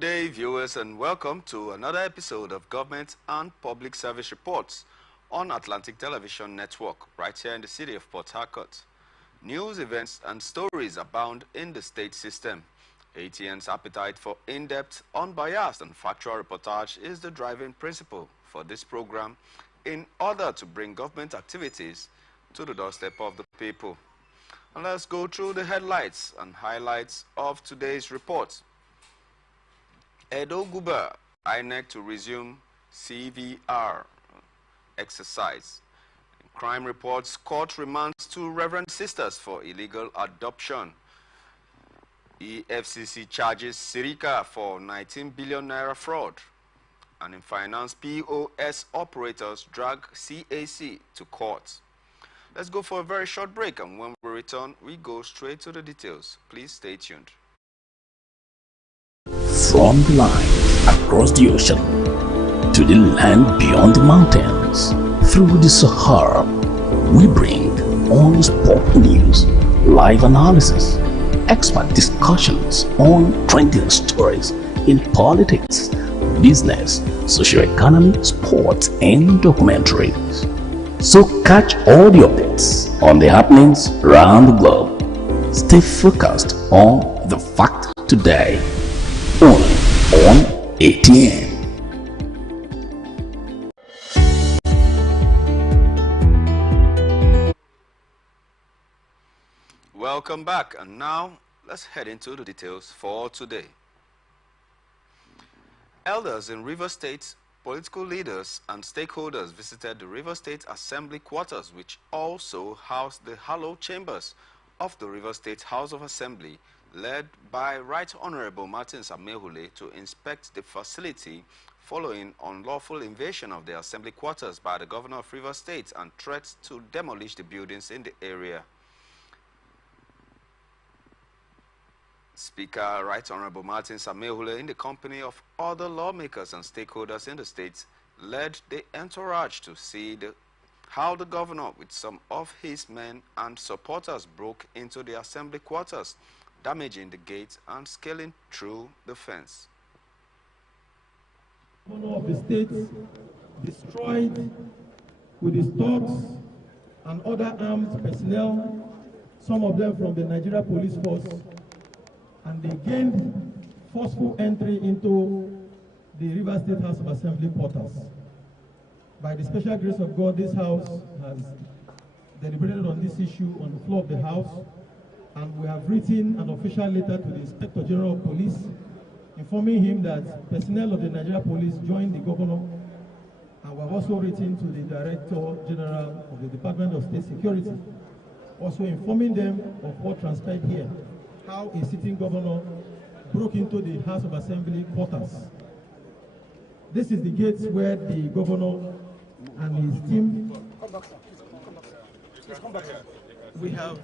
Good day, viewers, and welcome to another episode of Government and Public Service Reports on Atlantic Television Network, right here in the city of Port Harcourt. News, events, and stories abound in the state system. ATN's appetite for in-depth, unbiased, and factual reportage is the driving principle for this program in order to bring government activities to the doorstep of the people. And let's go through the headlights and highlights of today's report. Edo Guba, INEC to resume CVR exercise. Crime reports, court remands two Reverend Sisters for illegal adoption. EFCC charges Sirika for 19 billion naira fraud. And in finance, POS operators drag CAC to court. Let's go for a very short break, and when we return, we go straight to the details. Please stay tuned. From the line across the ocean to the land beyond the mountains, through the Sahara, we bring on-spot news, live analysis, expert discussions on trending stories in politics, business, socio-economy, sports, and documentaries. So catch all the updates on the happenings around the globe. Stay focused on the fact today. Only on ATN. Welcome back, and now let's head into the details for today. Elders in River State, political leaders and stakeholders visited the River State Assembly quarters, which also house the hallowed chambers of the River State House of Assembly, led by Right Honorable Martin Samehule, to inspect the facility following unlawful invasion of the assembly quarters by the governor of River State and threats to demolish the buildings in the area. Speaker Right Honorable Martin Samehule, in the company of other lawmakers and stakeholders in the state, led the entourage to see how the governor, with some of his men and supporters, broke into the assembly quarters, damaging the gate and scaling through the fence. Governor of the state destroyed with his dogs and other armed personnel, some of them from the Nigeria Police Force, and they gained forceful entry into the River State House of Assembly quarters. By the special grace of God, this house has deliberated on this issue on the floor of the house, and we have written an official letter to the Inspector General of Police informing him that personnel of the Nigeria Police joined the governor, and we have also written to the Director General of the Department of State Security, also informing them of what transpired here, how a sitting governor broke into the House of Assembly quarters. This is the gate where the governor and his team... Come back, sir. Please come back, sir. We have...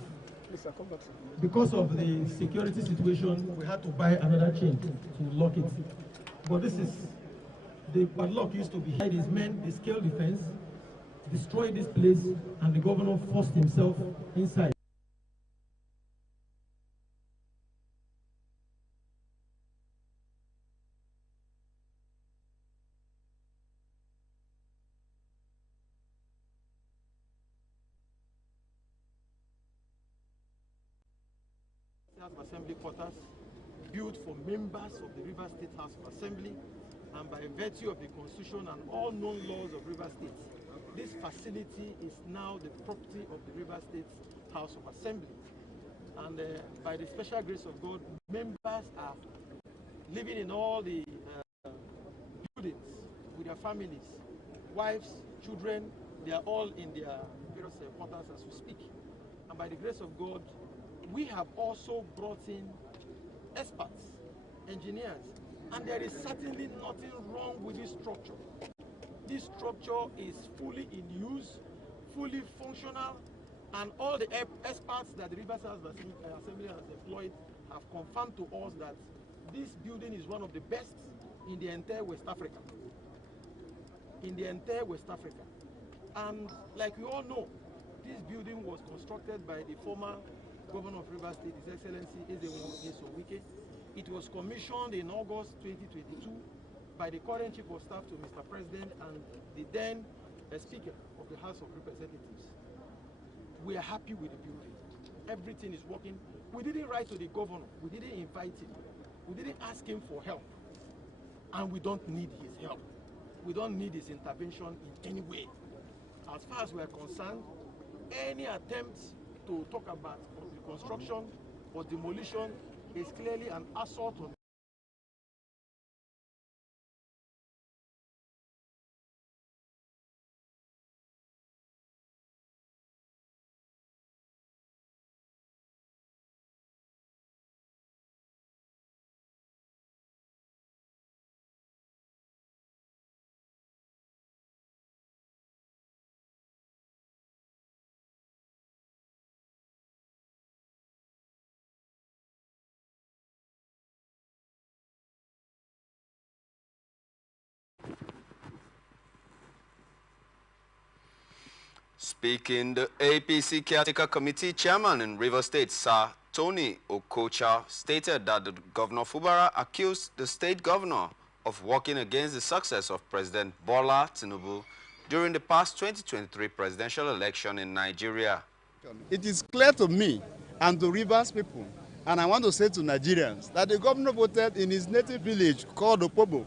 Please, sir, come back, sir. Because of the security situation, we had to buy another chain to lock it. But this is... The padlock used to be behind his men, they scaled the fence, destroyed this place, and the governor forced himself inside. House of Assembly quarters built for members of the River State House of Assembly, and by virtue of the Constitution and all known laws of River State, this facility is now the property of the River State House of Assembly. And by the special grace of God, members are living in all the buildings with their families, wives, children. They are all in their various quarters as we speak. And by the grace of God, we have also brought in experts, engineers, and there is certainly nothing wrong with this structure. This structure is fully in use, fully functional, and all the experts that the River State Assembly has employed have confirmed to us that this building is one of the best in the entire West Africa. And like we all know, this building was constructed by the former Governor of Rivers State, His Excellency Ezewike. It was commissioned in August 2022 by the current Chief of Staff to Mr. President and the then Speaker of the House of Representatives. We are happy with the building. Everything is working. We didn't write to the governor. We didn't invite him. We didn't ask him for help. And we don't need his help. We don't need his intervention in any way. As far as we are concerned, any attempts to talk about reconstruction or demolition is clearly an assault on Speaking, the APC Caretaker Committee Chairman in Rivers State, Sir Tony Okocha, stated that the Governor Fubara accused the state governor of working against the success of President Bola Tinubu during the past 2023 presidential election in Nigeria. It is clear to me and to Rivers people, and I want to say to Nigerians, that the governor voted in his native village called Opobo,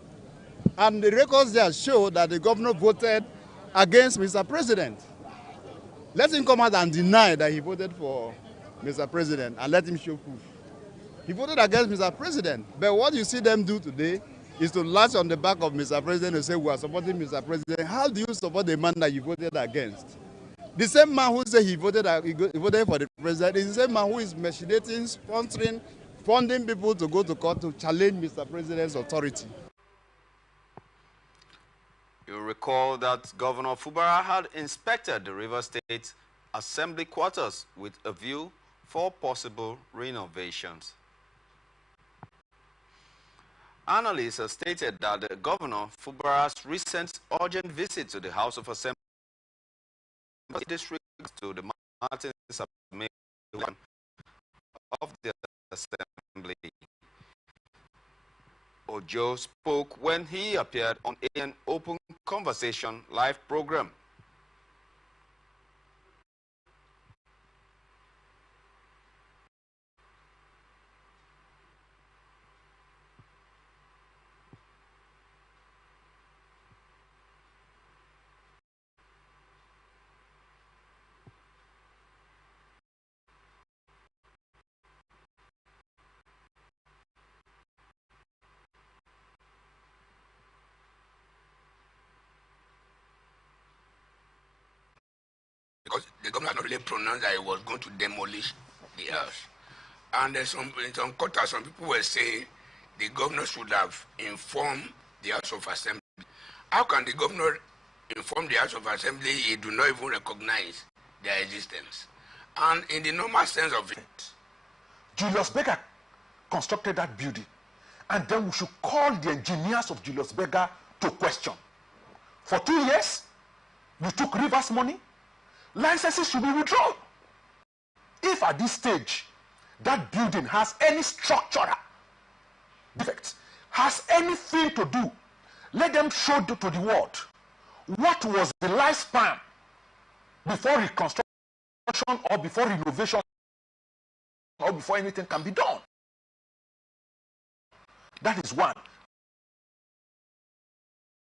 and the records there show that the governor voted against Mr. President. Let him come out and deny that he voted for Mr. President, and let him show proof. He voted against Mr. President, but what you see them do today is to latch on the back of Mr. President and say, we are supporting Mr. President. How do you support the man that you voted against? The same man who said he voted for the president is the same man who is machinating, sponsoring, funding people to go to court to challenge Mr. President's authority. You recall that Governor Fubara had inspected the Rivers State Assembly quarters with a view for possible renovations. Analysts have stated that the Governor Fubara's recent urgent visit to the House of Assembly district to the Martins of the Assembly. Ojo spoke when he appeared on an Open Conversation live program. Because the government had not really pronounced that he was going to demolish the house. And in some quarters, some people were saying the governor should have informed the House of Assembly. How can the governor inform the House of Assembly he do not even recognize their existence? And in the normal sense of it, Julius Berger constructed that building, and then we should call the engineers of Julius Berger to question. For 2 years, you took Rivers money. Licenses should be withdrawn. If at this stage that building has any structural defects, has anything to do, let them show to the world what was the lifespan before reconstruction or before renovation or before anything can be done. That is one.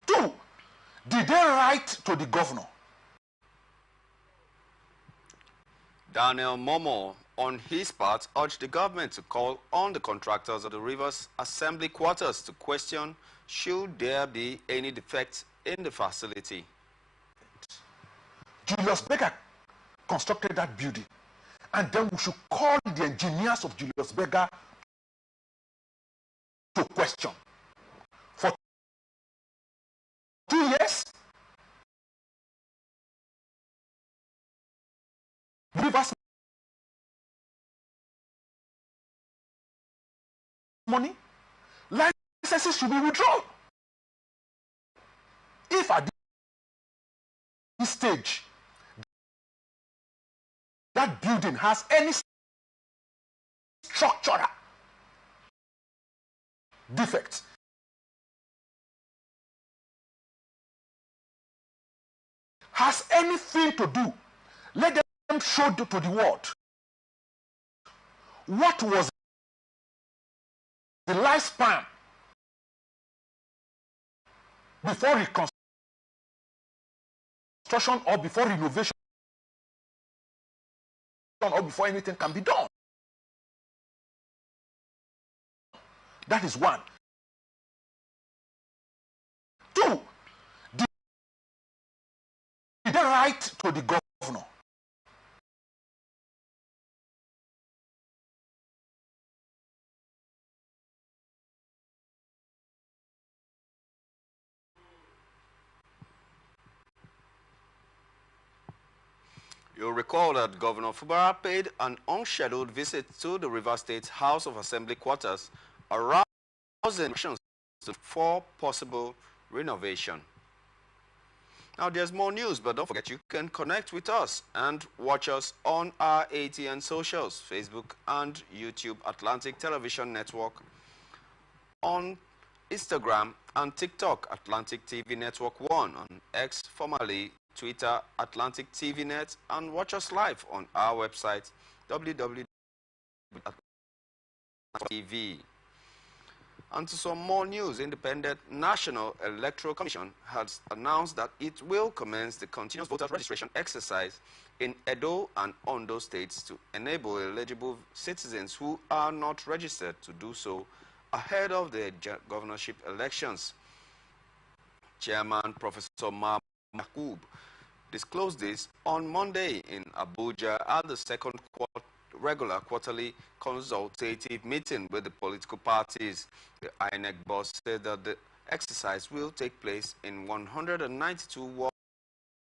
Two, did they write to the governor? Daniel Momo, on his part, urged the government to call on the contractors of the Rivers Assembly quarters to question should there be any defects in the facility. Julius Berger constructed that building, and then we should call the engineers of Julius Berger to question. For 2 years, Rivers money, licenses should be withdrawn. If at this stage that building has any structural defects. Has anything to do, let them show to the world what was the lifespan before reconstruction or before renovation or before anything can be done. That is one. Two, did they write to the governor? You'll recall that Governor Fubara paid an unscheduled visit to the River State House of Assembly quarters, arousing questions for possible renovation. Now there's more news, but don't forget you can connect with us and watch us on our ATN socials, Facebook and YouTube Atlantic Television Network, on Instagram and TikTok Atlantic TV Network 1, on X formerly Twitter Atlantic TV Net, and watch us live on our website www.atlantic.tv. And to some more news, Independent National Electoral Commission has announced that it will commence the continuous voter registration exercise in Edo and Ondo states to enable eligible citizens who are not registered to do so ahead of the governorship elections. Chairman Professor Makub disclosed this on Monday in Abuja at the second regular quarterly consultative meeting with the political parties. The INEC boss said that the exercise will take place in 192 ward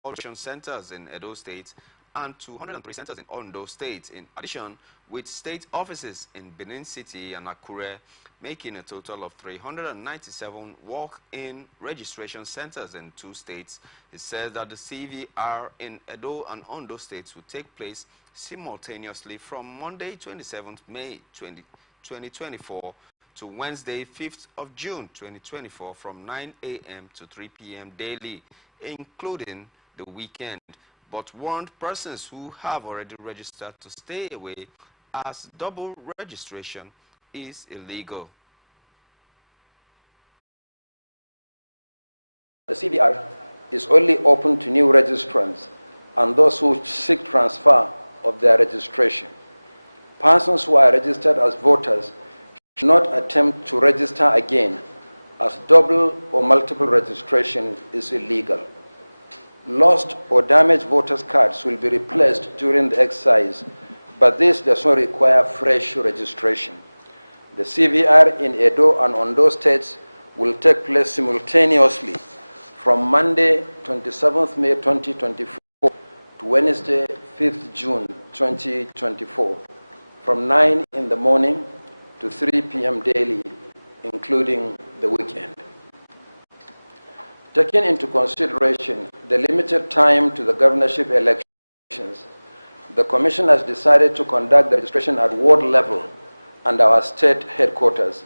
election centers in Edo State and 203 centers in Ondo State, in addition with state offices in Benin City and Akure, making a total of 397 walk-in registration centers in 2 states. It says that the CVR in Edo and Ondo states will take place simultaneously from Monday 27th May 2024 to Wednesday 5th of June 2024 from 9 a.m. to 3 p.m. daily, including the weekend, but warned persons who have already registered to stay away as double registration is illegal. The CVR is only open to new registrants and those who seek transfer of their registration. Persons who are registered as voters should not attempt to register again, as double or multiple registration is illegal. Lost or damaged voters' cards will be replaced during the exercise, but this does not require fresh registration. The CVR in Edo and Ondo states will take place simultaneously from Monday 27th May 2024 to Wednesday 5th June 2024 from 9 in the morning to 3 p.m. daily, including the weekend. Taking into consideration the limited time to the governorship elections, the Commission has decided to conduct the registration at ward level and our state headquarters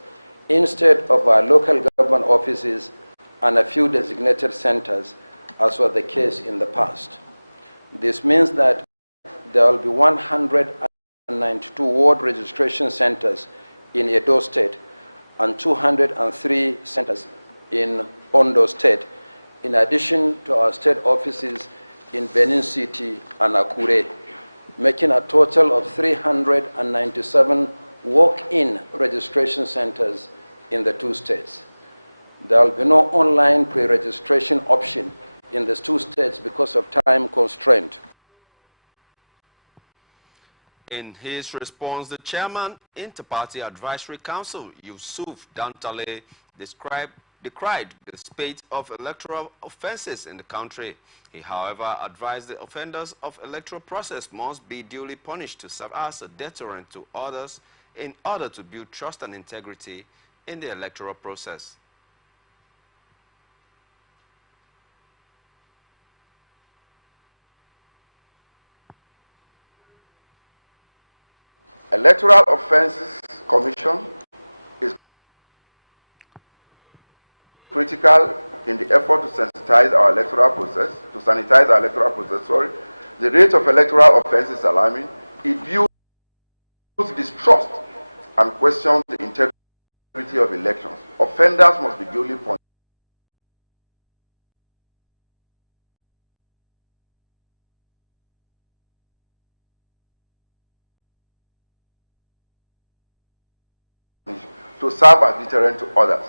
instead of our local government offices and a few designated centers, as was the case in the past. This means that there will be 192 ward registration centers in Edo State and 203 centers in Ondo State, in addition to our state offices in Benin City and Akure, making a total of 397 walk-in registration centers in the 2 states. There will be no online pre-registration option in the 2 states because of time constraint. In his response, the chairman, Inter-Party Advisory Council, Yusuf Dantale, decried the spate of electoral offenses in the country. He, however, advised the offenders of electoral process must be duly punished to serve as a deterrent to others in order to build trust and integrity in the electoral process. Electoral offenses Commission is critical in the effort to sanitize our electoral process, The rate of electoral offense is alarming. It builds distrust and questions the integrity of elections. Offenders must be duly punished. To serve as deterrent to others.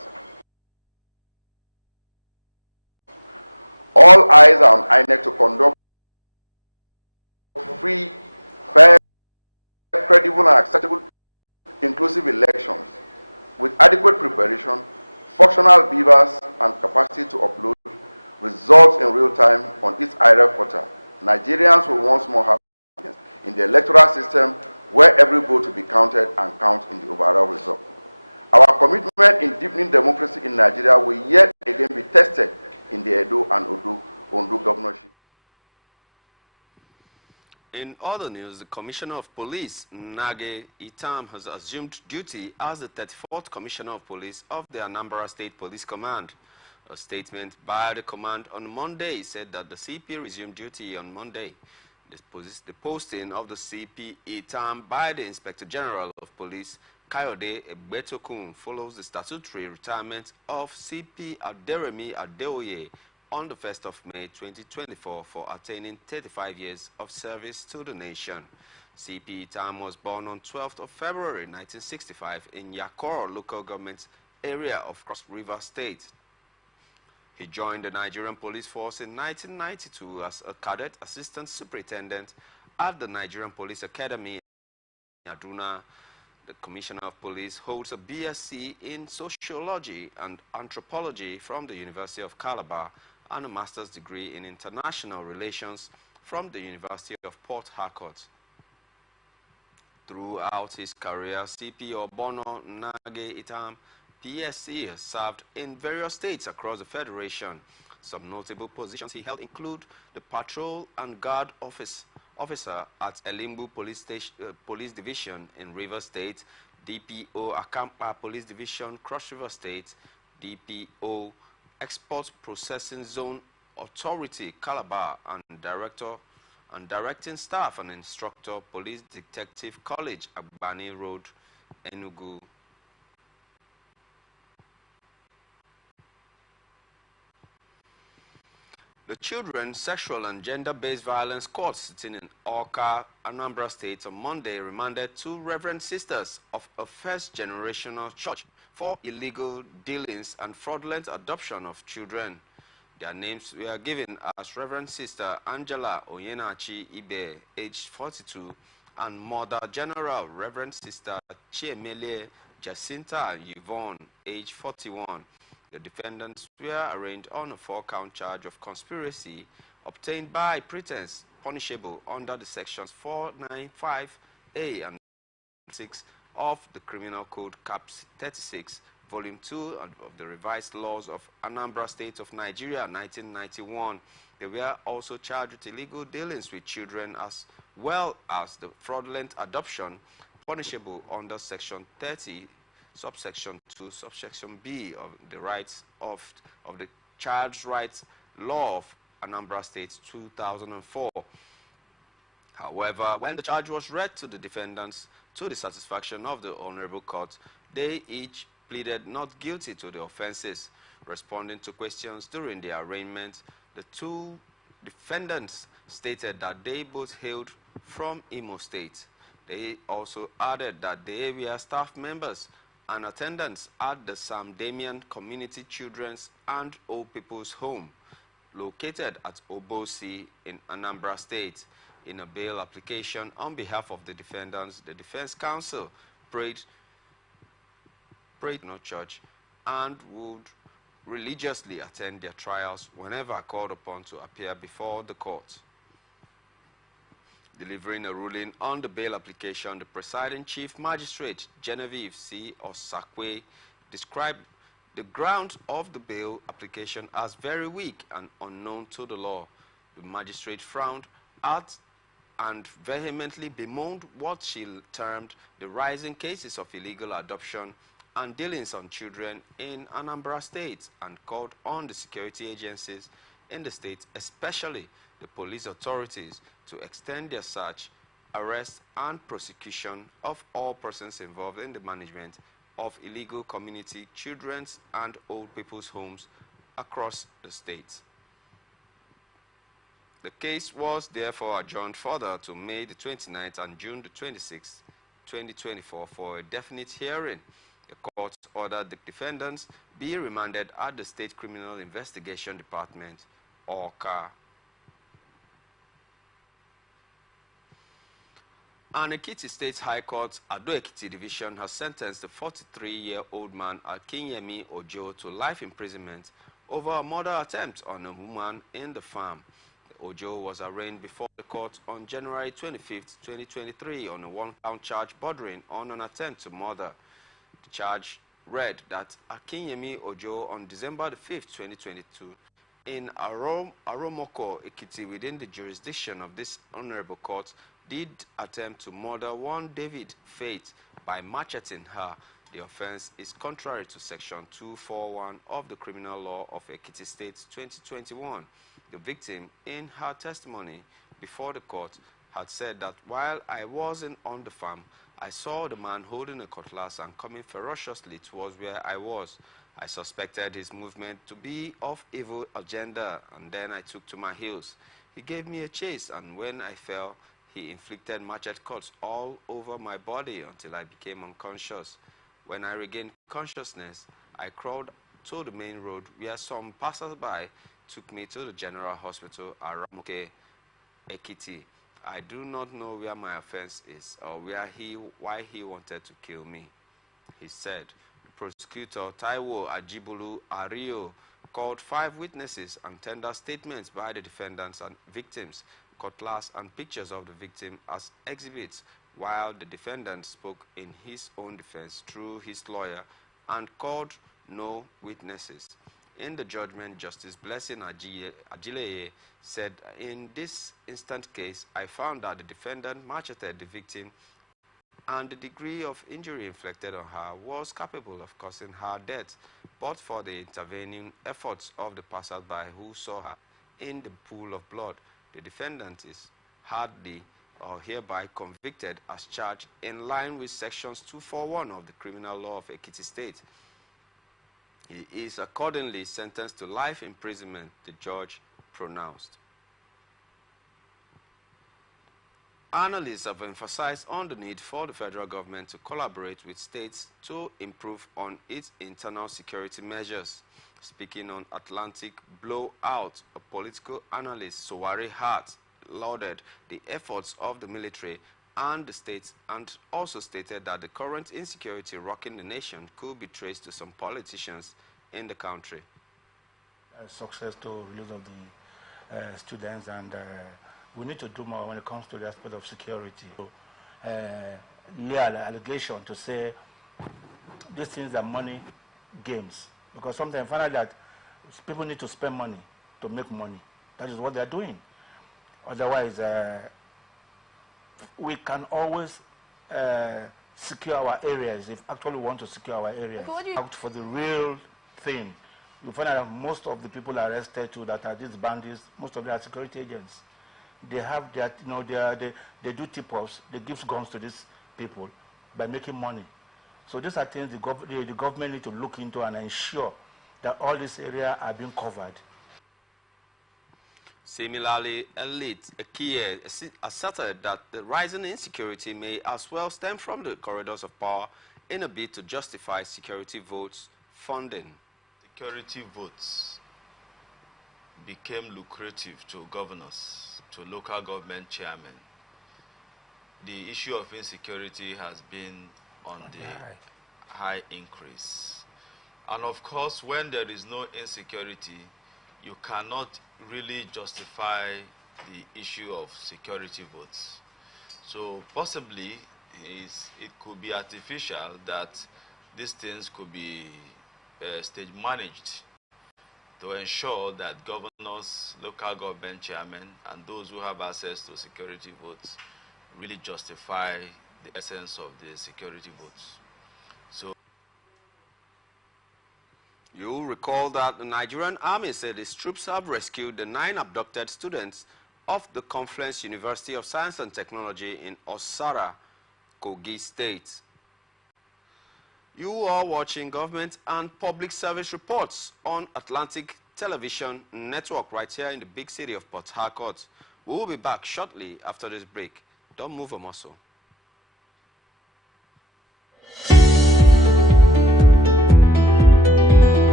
All eyes are on INEC to conduct free, fair, credible and acceptable inclusive elections with adequate preparation, functional beavers and capacity to upload results in real time on its IRF portal. Nigerians will once more have confidence in the electoral system where every vote will be counted and count in the overall result. Our commitment in deepening democracy in Nigeria will yet again be tested in the Edo and Ondo governorship. In other news, the Commissioner of Police, Nage Itam, has assumed duty as the 34th Commissioner of Police of the Anambra State Police Command. A statement by the command on Monday said that the CP resumed duty on Monday. The posting of the CP Itam by the Inspector General of Police, Kayode Egbetokun, follows the statutory retirement of CP Aderemi Adeoye on the 1st of May 2024 for attaining 35 years of service to the nation. CP Itam was born on 12th of February 1965 in Yakoro local government area of Cross River State. He joined the Nigerian Police Force in 1992 as a cadet assistant superintendent at the Nigerian Police Academy in Aduna. The Commissioner of Police holds a BSc in Sociology and Anthropology from the University of Calabar and a master's degree in International Relations from the University of Port Harcourt. Throughout his career, CP Obono Nage Itam, PSC, has served in various states across the Federation. Some notable positions he held include the Patrol and Guard Officer at Elimbu Police Division in Rivers State, DPO Akampa Police Division, Cross River State, DPO Export Processing Zone Authority, Calabar, and directing staff and instructor, Police Detective College, Agbani Road, Enugu. The Children's Sexual and Gender-Based Violence Court sitting in Awka, Anambra State on Monday remanded two Reverend Sisters of a first-generational church for illegal dealings and fraudulent adoption of children. Their names were given as Reverend Sister Angela Oyenachi Ibe, aged 42, and Mother General Reverend Sister Chiemele Jacinta Yvonne, aged 41. The defendants were arraigned on a 4-count charge of conspiracy obtained by pretense, punishable under the sections 495A and 6 of the Criminal Code Caps 36, Volume 2 of the Revised Laws of Anambra State of Nigeria, 1991. They were also charged with illegal dealings with children as well as the fraudulent adoption, punishable under Section 30, Subsection 2, Subsection B of the Rights of the Child's Rights Law of Anambra State, 2004. However, when the charge was read to the defendants to the satisfaction of the Honorable Court, they each pleaded not guilty to the offenses. Responding to questions during the arraignment, the two defendants stated that they both hailed from Imo State. They also added that they were staff members and attendants at the Sam Damian Community Children's and Old People's Home, located at Obosi in Anambra State. In a bail application on behalf of the defendants, the Defense Counsel prayed no church and would religiously attend their trials whenever called upon to appear before the court. Delivering a ruling on the bail application, the presiding chief magistrate, Genevieve C. Osakwe, described the ground of the bail application as very weak and unknown to the law. The magistrate frowned at and vehemently bemoaned what she termed the rising cases of illegal adoption and dealings on children in Anambra State, and called on the security agencies in the state, especially the police authorities, to extend their search, arrest, and prosecution of all persons involved in the management of illegal community children's and old people's homes across the state. The case was therefore adjourned further to May the 29th and June the 26th, 2024 for a definite hearing. The court ordered the defendants be remanded at the State Criminal Investigation Department, or CAR. An Ekiti State High Court Ado Ekiti Division has sentenced the 43-year-old man Akinyemi Ojo to life imprisonment over a murder attempt on a woman in the farm. Ojo was arraigned before the court on January 25, 2023 on a one-count charge bordering on an attempt to murder. The charge read that Akinyemi Ojo on December 5, 2022, in Aromoko, Ekiti, within the jurisdiction of this honorable court, did attempt to murder one David Faith by macheting her. The offense is contrary to Section 241 of the Criminal Law of Ekiti State 2021. The victim, in her testimony before the court, had said that while I wasn't on the farm, I saw the man holding a cutlass and coming ferociously towards where I was. I suspected his movement to be of evil agenda, and then I took to my heels. He gave me a chase, and when I fell, he inflicted machete cuts all over my body until I became unconscious. When I regained consciousness, I crawled to the main road where some passers-by took me to the General Hospital, Aramoke, Ekiti. I do not know where my offense is or why he wanted to kill me, he said. Prosecutor Taiwo Ajibulu Ario called 5 witnesses and tendered statements by the defendants and victims, cutlass and pictures of the victim as exhibits, while the defendant spoke in his own defense through his lawyer and called no witnesses. In the judgment, Justice Blessing Ajileye said, in this instant case, I found that the defendant macheted the victim and the degree of injury inflicted on her was capable of causing her death, but for the intervening efforts of the passersby who saw her in the pool of blood. The defendant is hardly or hereby convicted as charged in line with Sections 241 of the Criminal Law of Ekiti State. He is accordingly sentenced to life imprisonment, the judge pronounced. Analysts have emphasized on the need for the federal government to collaborate with states to improve on its internal security measures. Speaking on Atlantic Blowout, a political analyst, Sowari Hart, lauded the efforts of the military and the states, and also stated that the current insecurity rocking the nation could be traced to some politicians in the country. Success to release of the students, and we need to do more when it comes to the aspect of security. So, allegation to say these things are money games, because sometimes I find out that people need to spend money to make money. That is what they are doing. Otherwise, we can always secure our areas if actually we want to secure our areas. Out for the real thing. You find out that most of the people arrested too that are these bandits, most of them are security agents. They have their, they do tip-offs, they give guns to these people by making money. So these are things the government need to look into and ensure that all these areas are being covered. Similarly, Elite Ekie asserted that the rising insecurity may as well stem from the corridors of power in a bid to justify security votes funding. Security votes became lucrative to governors, to local government chairmen. The issue of insecurity has been on the high increase. And of course, when there is no insecurity, you cannot really justify the issue of security votes. So possibly it could be artificial that these things could be stage managed to ensure that governors governors, local government chairmen, and those who have access to security votes really justify the essence of the security votes. So, you recall that the Nigerian Army said its troops have rescued the 9 abducted students of the Confluence University of Science and Technology in Osara, Kogi State. You are watching Government and Public Service Reports on Atlantic Television Network right here in the big city of Port Harcourt. We will be back shortly after this break. Don't move a muscle.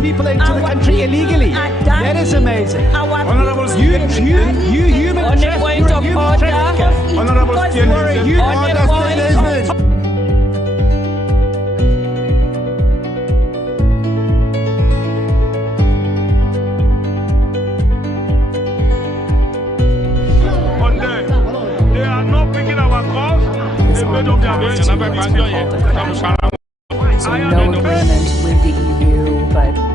People into the country illegally. That is amazing. Honourable human they are not picking our calls. They made up their minds. No agreement with the EU, but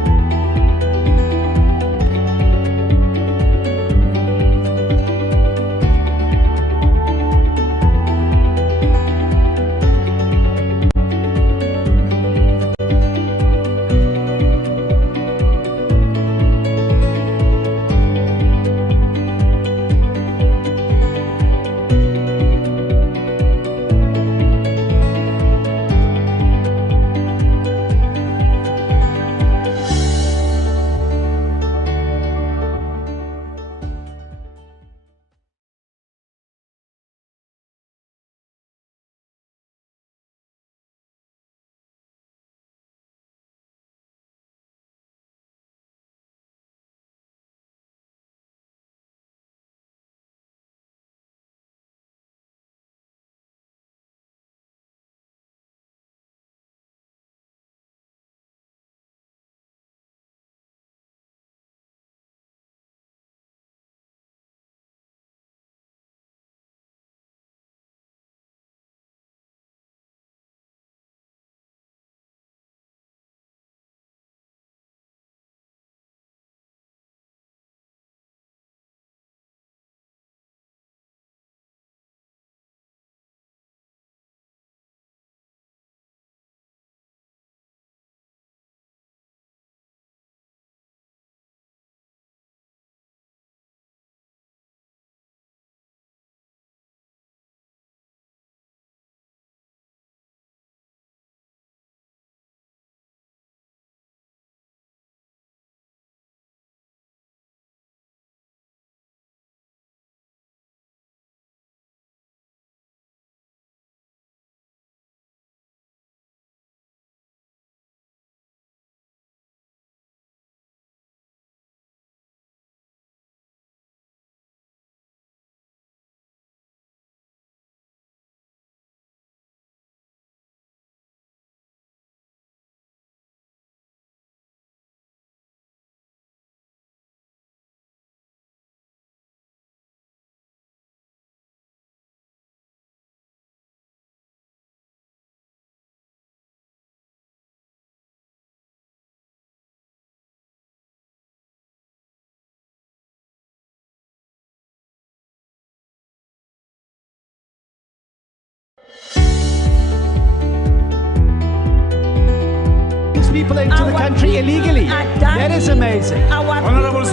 people into the country illegally. That is amazing. Honourable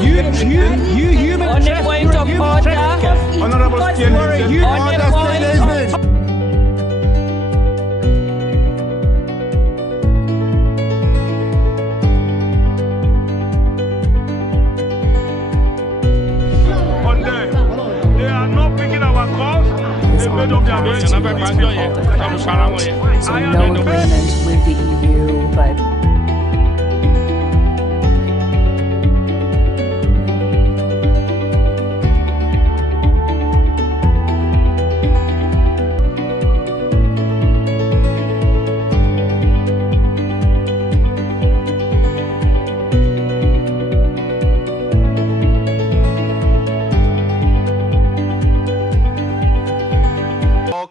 They are not picking our calls. They made up their minds. no agreement with the EU, but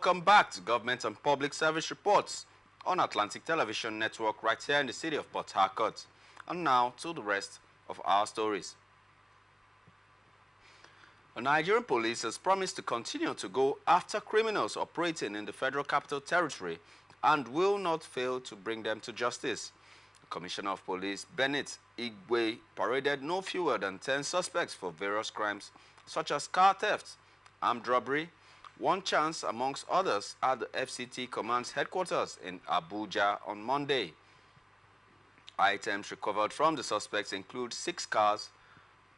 Welcome back to Government and Public Service Reports on Atlantic Television Network right here in the city of Port Harcourt. And now to the rest of our stories. The Nigerian police has promised to continue to go after criminals operating in the Federal Capital Territory and will not fail to bring them to justice. The Commissioner of Police, Bennett Igwe, paraded no fewer than 10 suspects for various crimes such as car theft, armed robbery, one chance amongst others at the FCT Command's headquarters in Abuja on Monday. Items recovered from the suspects include 6 cars,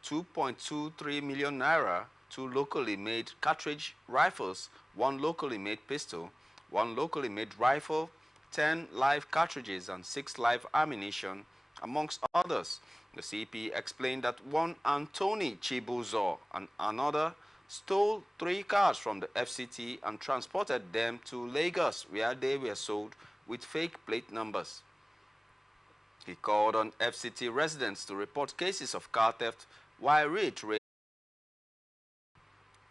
2.23 million naira, 2 locally made cartridge rifles, 1 locally made pistol, 1 locally made rifle, 10 live cartridges and 6 live ammunition, amongst others. The CP explained that one Anthony Chibuzo and another stole 3 cars from the FCT and transported them to Lagos, where they were sold with fake plate numbers. He called on FCT residents to report cases of car theft while reiterating.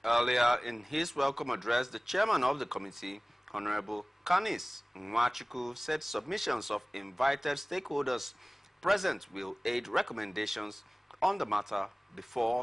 Earlier in his welcome address, the chairman of the committee, Honorable Kanis Nwachukwu, said submissions of invited stakeholders present will aid recommendations on the matter before